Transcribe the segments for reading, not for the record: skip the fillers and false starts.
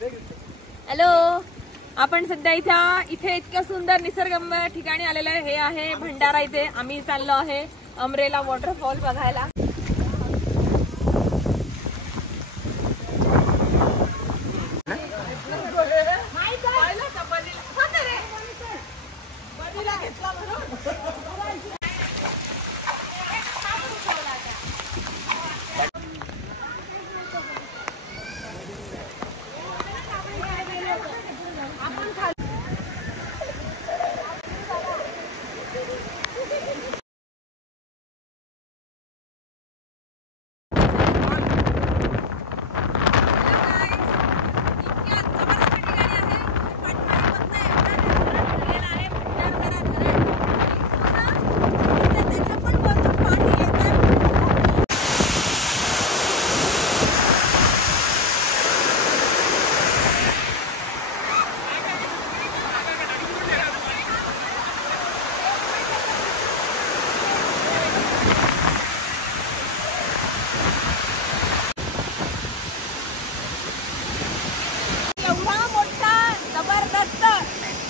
Hello, आपण सध्या इथे इतक्या सुंदर निसर्गरम्य ठिकाणी आलेलं आहे. हे आहे भंडारा. इथे आम्ही चाललो आहे अमरेला वॉटरफॉल बघायला.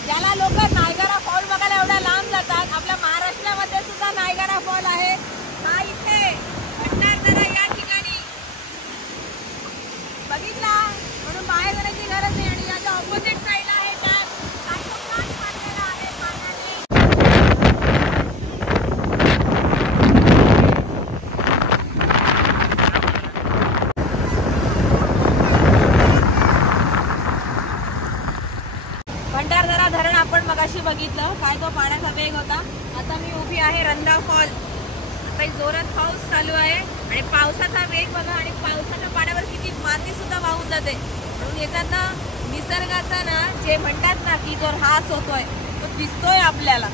ज्याला लोक नायगारा फॉल बघायला एवढ्या लांब जातात, आपल्या महाराष्ट्रामध्ये सुद्धा नायगारा फॉल आहे. हा इथे भंडारदरा या ठिकाणी बघितला म्हणून बाहेर जाण्याची गरज नाही. आणि याच्या ऑपोजिट साईडला आहे त्यात काठोकाठ पाडलेला आहे पाण्याने. भंडारदरा धरण आपण मगाशी बघितलं, काय तो पाण्याचा वेग होता. आता मी उभी आहे रंधा फॉल. काही जोरात पाऊस चालू आहे आणि पावसाचा वेग बघा आणि पावसाच्या पाण्यावर किती माती सुद्धा वाहून जाते. म्हणून याच्यात निसर्गाचा ना जे म्हणतात ना की जो ऱ्हास होतोय तो दिसतोय आपल्याला.